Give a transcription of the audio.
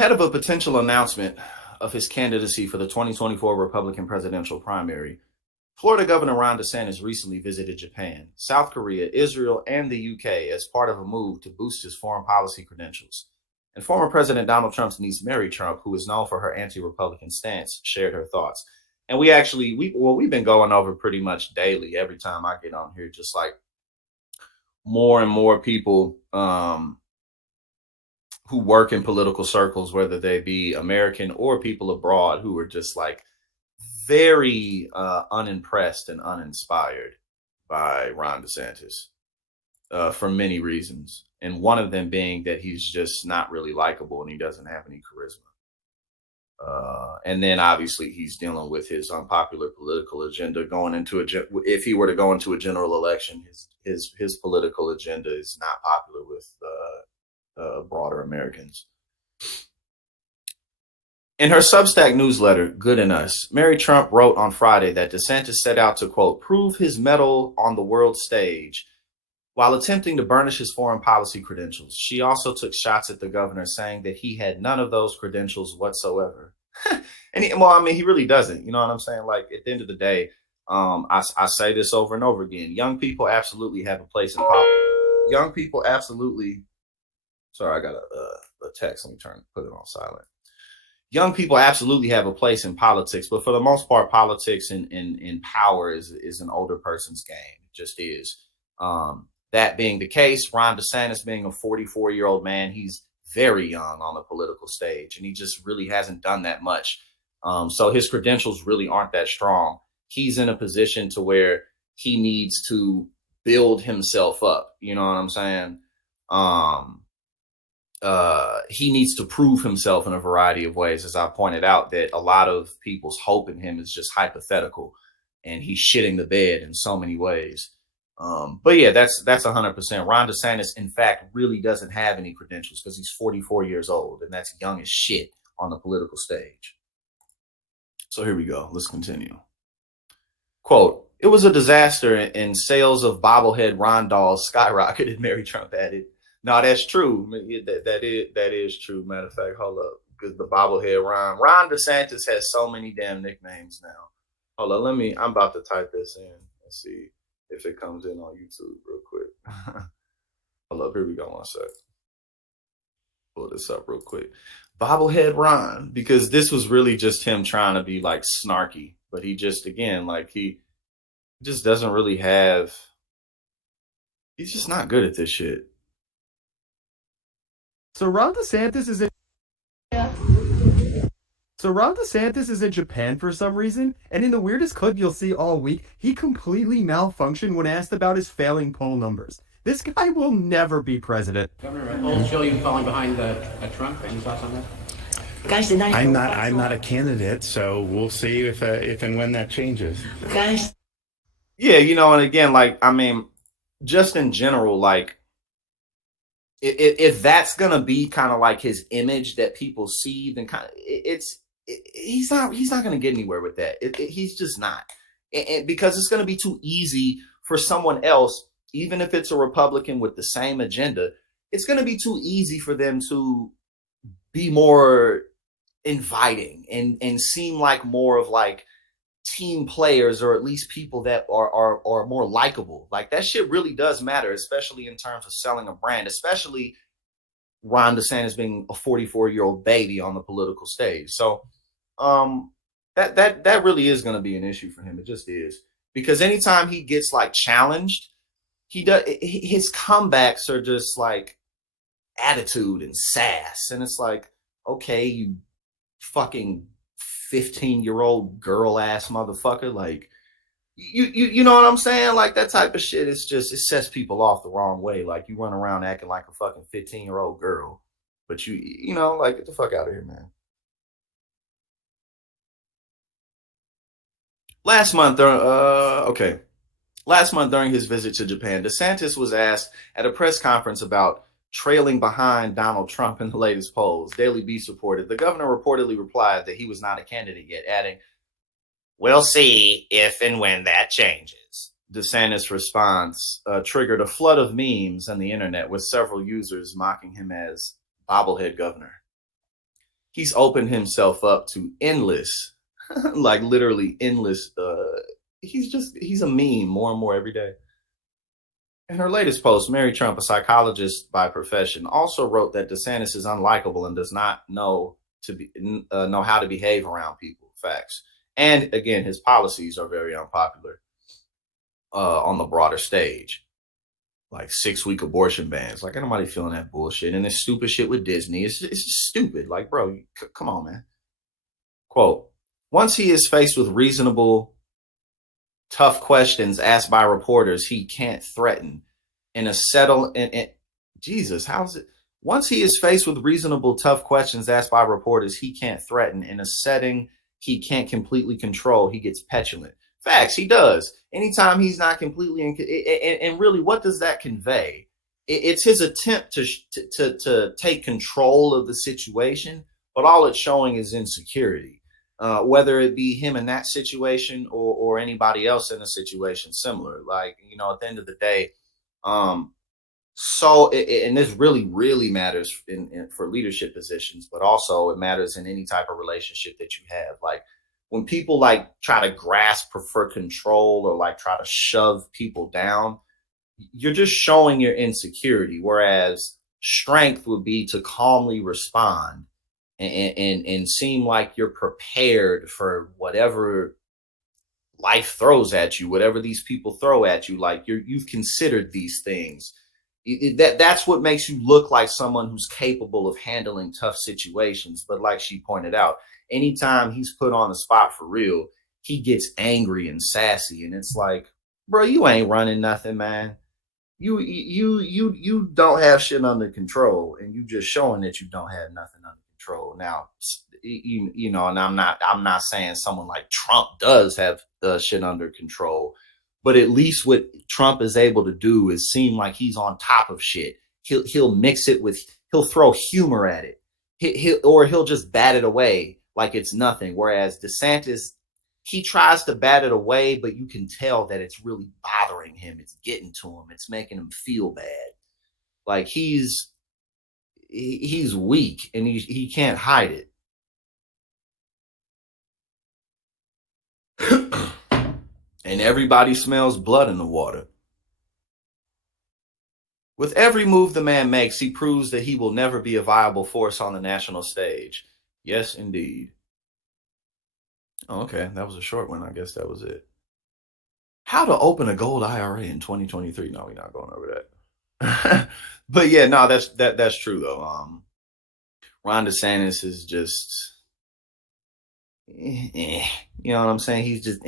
Ahead of a potential announcement of his candidacy for the 2024 Republican presidential primary, Florida Governor Ron DeSantis recently visited Japan, South Korea, Israel, and the UK as part of a move to boost his foreign policy credentials. And former President Donald Trump's niece, Mary Trump, who is known for her anti-Republican stance, shared her thoughts. And we've been going over pretty much daily every time I get on here, just like more and more people who work in political circles, whether they be American or people abroad, who are just like very unimpressed and uninspired by Ron DeSantis for many reasons. And one of them being that he's just not really likable and he doesn't have any charisma. And then obviously he's dealing with his unpopular political agenda going into if he were to go into a general election, his political agenda is not popular with broader Americans. In her Substack newsletter, Good in Us, Mary Trump wrote on Friday that DeSantis set out to, quote, prove his mettle on the world stage while attempting to burnish his foreign policy credentials. She also took shots at the governor, saying that he had none of those credentials whatsoever. And he really doesn't. You know what I'm saying? Like, at the end of the day, I say this over and over again. Young people absolutely have a place in politics. Young people absolutely. Sorry, I got a text. Let me put it on silent. Young people absolutely have a place in politics, but for the most part, politics and power is an older person's game. It just is. That being the case, Ron DeSantis being a 44-year-old man, he's very young on the political stage, and he just really hasn't done that much. So his credentials really aren't that strong. He's in a position to where he needs to build himself up. You know what I'm saying? He needs to prove himself in a variety of ways. As I pointed out, that a lot of people's hope in him is just hypothetical, and he's shitting the bed in so many ways. But yeah, that's 100%. Ron DeSantis, in fact, really doesn't have any credentials because he's 44 years old, and that's young as shit on the political stage. So here we go. Let's continue. Quote, it was a disaster and sales of bobblehead Ron dolls skyrocketed, Mary Trump added. No, that's true. That is true. Matter of fact, hold up. Because the bobblehead Ron DeSantis has so many damn nicknames now. Hold on, I'm about to type this in and see if it comes in on YouTube real quick. Hold up, here we go. One sec. Pull this up real quick. Bobblehead Ron, because this was really just him trying to be like snarky, but he just, again, like he just doesn't really have, he's just not good at this shit. So Ron DeSantis is in Japan for some reason, and in the weirdest clip you'll see all week, he completely malfunctioned when asked about his failing poll numbers. This guy will never be president. Governor, polls show you falling behind Trump. Any thoughts on that? Guys, I'm not a candidate, so we'll see if and when that changes. Guys. Yeah, and again, like, I mean, just in general, like, if that's gonna be kind of like his image that people see, then he's not gonna get anywhere with that. He's just not, because it's gonna be too easy for someone else, even if it's a Republican with the same agenda. It's gonna be too easy for them to be more inviting and seem like more of like team players, or at least people that are more likable. Like, that shit really does matter, especially in terms of selling a brand, especially Ron DeSantis being a 44-year-old baby on the political stage. So that really is going to be an issue for him. It just is, because anytime he gets like challenged, his comebacks are just like attitude and sass, and it's like, okay, you fucking 15-year-old girl ass motherfucker, like, you know what I'm saying? Like, that type of shit is just, it sets people off the wrong way. Like, you run around acting like a fucking 15-year-old girl, but you know, like, get the fuck out of here, man. Last month during his visit to Japan, DeSantis was asked at a press conference about trailing behind Donald Trump in the latest polls. Daily Beast reported the governor reportedly replied that he was not a candidate yet, adding, "We'll see if and when that changes." DeSantis' response triggered a flood of memes on the internet, with several users mocking him as bobblehead governor. he's opened himself up to endless, like literally endless. He's a meme more and more every day. In her latest post, Mary Trump, a psychologist by profession, also wrote that DeSantis is unlikable and does not know know how to behave around people. Facts. And again, his policies are very unpopular on the broader stage, like 6-week abortion bans. Like, ain't nobody feeling that bullshit. And this stupid shit with Disney. It's just stupid. Like, bro, come on, man. Quote, once he is faced with reasonable, tough questions asked by reporters, he can't threaten in a settle. Jesus, how's it? Once he is faced with reasonable, tough questions asked by reporters, he can't threaten in a setting he can't completely control. He gets petulant. Facts, he does. Anytime he's not completely and really, what does that convey? It's his attempt to take control of the situation, but all it's showing is insecurity. Whether it be him in that situation or anybody else in a situation similar. Like, you know, at the end of the day, and this really matters for leadership positions, but also it matters in any type of relationship that you have. Like, when people like try to grasp for control or like try to shove people down, you're just showing your insecurity. Whereas strength would be to calmly respond and seem like you're prepared for whatever life throws at you, whatever these people throw at you. Like, you've considered these things. That's what makes you look like someone who's capable of handling tough situations. But like she pointed out, anytime he's put on the spot for real, he gets angry and sassy. And it's like, bro, you ain't running nothing, man. You don't have shit under control, and you just showing that you don't have nothing under control. Now, you know, and I'm not saying someone like Trump does have shit under control, but at least what Trump is able to do is seem like he's on top of shit. He'll mix it with, he'll throw humor at it. He'll just bat it away like it's nothing. Whereas DeSantis, he tries to bat it away, but you can tell that it's really bothering him. It's getting to him. It's making him feel bad. Like, he's weak and he can't hide it. And everybody smells blood in the water. With every move the man makes, he proves that he will never be a viable force on the national stage. Yes, indeed. Oh, okay, that was a short one. I guess that was it. How to open a gold IRA in 2023. No, we're not going over that. But yeah, no, that's true though. Ron DeSantis is just, you know what I'm saying? He's just,